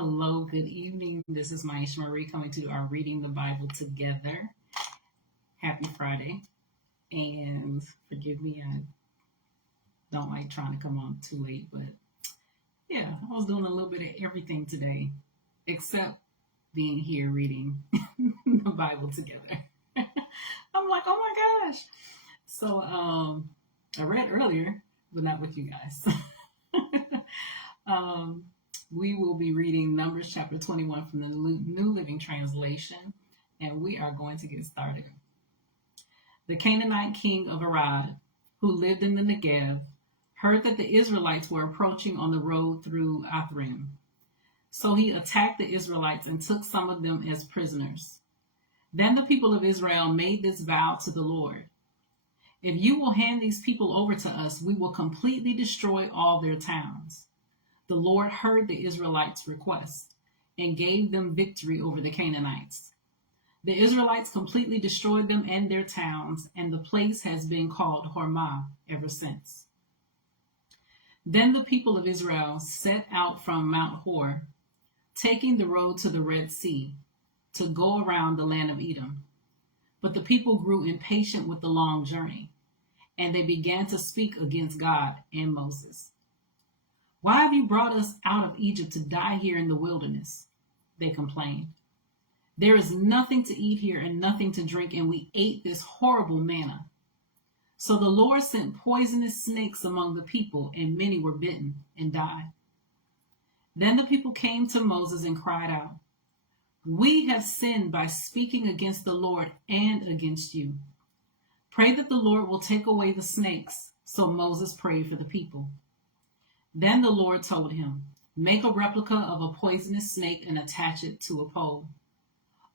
Hello, good evening. This is Myesha Marie coming to our Reading the Bible Together. Happy Friday. And forgive me, I don't like trying to come on too late, but yeah, I was doing a little bit of everything today except being here reading the Bible together. I'm like, oh my gosh. So I read earlier, but not with you guys. um, we will be reading Numbers chapter 21 from the New Living Translation, and we are going to get started. The Canaanite king of Arad, who lived in the Negev, heard that the Israelites were approaching on the road through Athrim. So he attacked the Israelites and took some of them as prisoners. Then the people of Israel made this vow to the Lord: if you will hand these people over to us, we will completely destroy all their towns. The Lord heard the Israelites' request and gave them victory over the Canaanites. The Israelites completely destroyed them and their towns, and the place has been called Hormah ever since. Then the people of Israel set out from Mount Hor, taking the road to the Red Sea, to go around the land of Edom. But the people grew impatient with the long journey, and they began to speak against God and Moses. Why have you brought us out of Egypt to die here in the wilderness? They complained. There is nothing to eat here and nothing to drink, and we ate this horrible manna. So the Lord sent poisonous snakes among the people, and many were bitten and died. Then the people came to Moses and cried out, we have sinned by speaking against the Lord and against you. Pray that the Lord will take away the snakes. So Moses prayed for the people. Then the Lord told him, make a replica of a poisonous snake and attach it to a pole.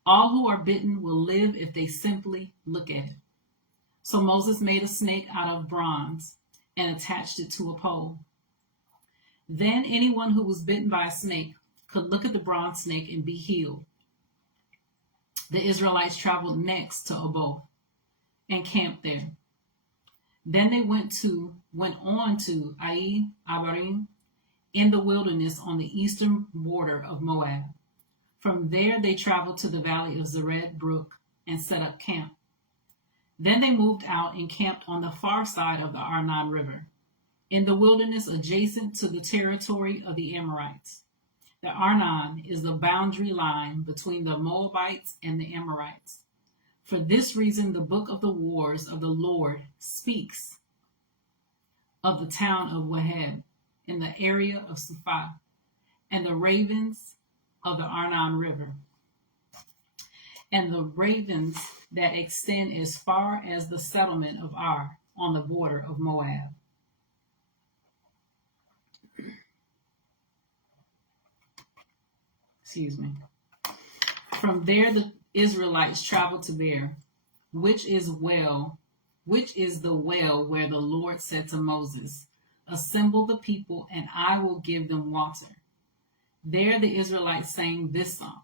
All who are bitten will live if they simply look at it. So Moses made a snake out of bronze and attached it to a pole. Then anyone who was bitten by a snake could look at the bronze snake and be healed. The Israelites traveled next to Oboth and camped there. Then they went on to Ai Abarim in the wilderness on the eastern border of Moab. From there they traveled to the valley of Zered Brook and set up camp. Then they moved out and camped on the far side of the Arnon River, in the wilderness adjacent to the territory of the Amorites. The Arnon is the boundary line between the Moabites and the Amorites. For this reason, the book of the wars of the Lord speaks of the town of Waheb in the area of Suphah and the ravens of the Arnon River, and the ravens that extend as far as the settlement of Ar on the border of Moab. Excuse me. From there the Israelites traveled to Beer, which is the well where the Lord said to Moses, assemble the people and I will give them water. There the Israelites sang this song.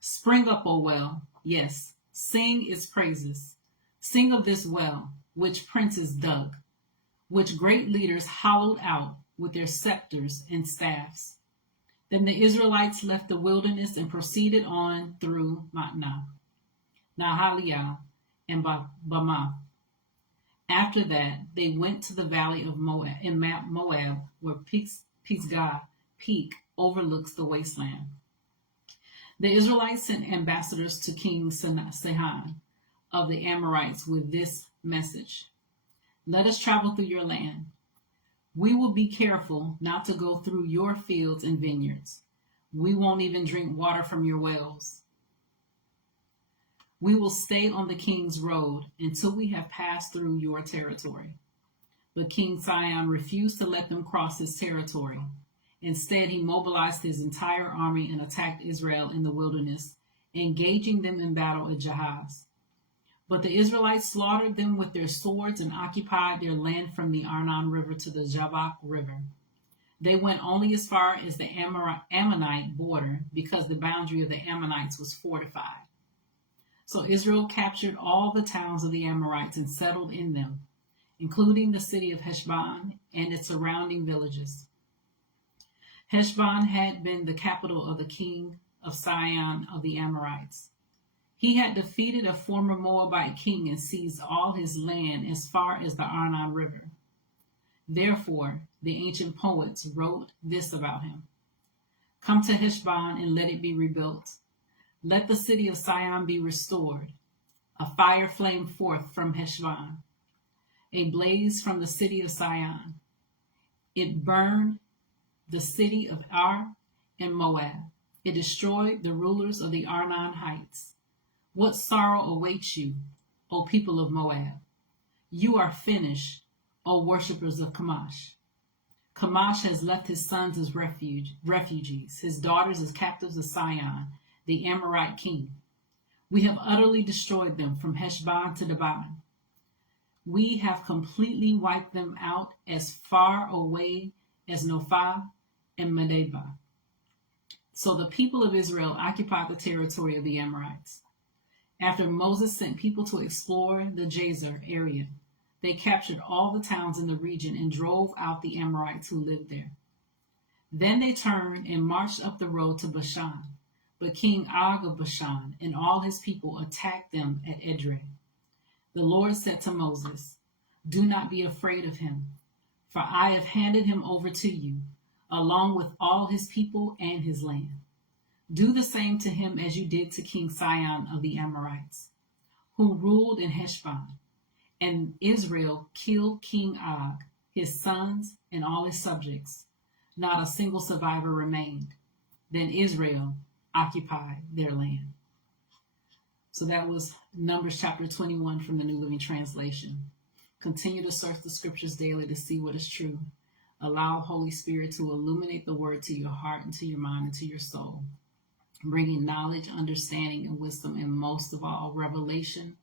Spring up, O well, yes, sing its praises. Sing of this well, which princes dug, which great leaders hollowed out with their scepters and staffs. Then the Israelites left the wilderness and proceeded on through Matnah, Nahaliah, and Bamath. After that, they went to the valley of Moab, in Moab, where Pisgah Peak overlooks the wasteland. The Israelites sent ambassadors to King Sihon of the Amorites with this message: let us travel through your land. We will be careful not to go through your fields and vineyards. We won't even drink water from your wells. We will stay on the king's road until we have passed through your territory. But King Sihon refused to let them cross his territory. Instead, he mobilized his entire army and attacked Israel in the wilderness, engaging them in battle at Jahaz. But the Israelites slaughtered them with their swords and occupied their land from the Arnon River to the Jabbok River. They went only as far as the Ammonite border because the boundary of the Ammonites was fortified. So Israel captured all the towns of the Amorites and settled in them, including the city of Heshbon and its surrounding villages. Heshbon had been the capital of the king of Sihon of the Amorites. He had defeated a former Moabite king and seized all his land as far as the Arnon River. Therefore, the ancient poets wrote this about him: Come to Heshbon and let it be rebuilt. Let the city of Sihon be restored. A fire flamed forth from Heshbon, a blaze from the city of Sihon. It burned the city of Ar and Moab. It destroyed the rulers of the Arnon heights. What sorrow awaits you, O people of Moab? You are finished, O worshippers of Chemosh. Chemosh has left his sons as refugees, his daughters as captives of Sihon, the Amorite king. We have utterly destroyed them from Heshbon to Dibon. We have completely wiped them out as far away as Nophah and Medeba. So the people of Israel occupied the territory of the Amorites. After Moses sent people to explore the Jazer area, they captured all the towns in the region and drove out the Amorites who lived there. Then they turned and marched up the road to Bashan. But King Og of Bashan and all his people attacked them at Edrei. The Lord said to Moses, Do not be afraid of him, for I have handed him over to you, along with all his people and his land. Do the same to him as you did to King Sihon of the Amorites, who ruled in Heshbon. And Israel killed King Og, his sons, and all his subjects. Not a single survivor remained. Then Israel occupied their land. So that was Numbers chapter 21 from the New Living Translation. Continue to search the scriptures daily to see what is true. Allow Holy Spirit to illuminate the word to your heart and to your mind and to your soul, bringing knowledge, understanding, and wisdom, and most of all, revelation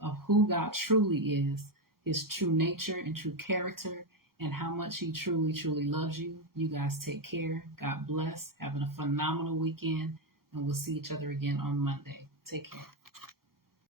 of who God truly is, his true nature and true character, and how much he truly, truly loves you. You guys take care. God bless. Having a phenomenal weekend, and we'll see each other again on Monday. Take care.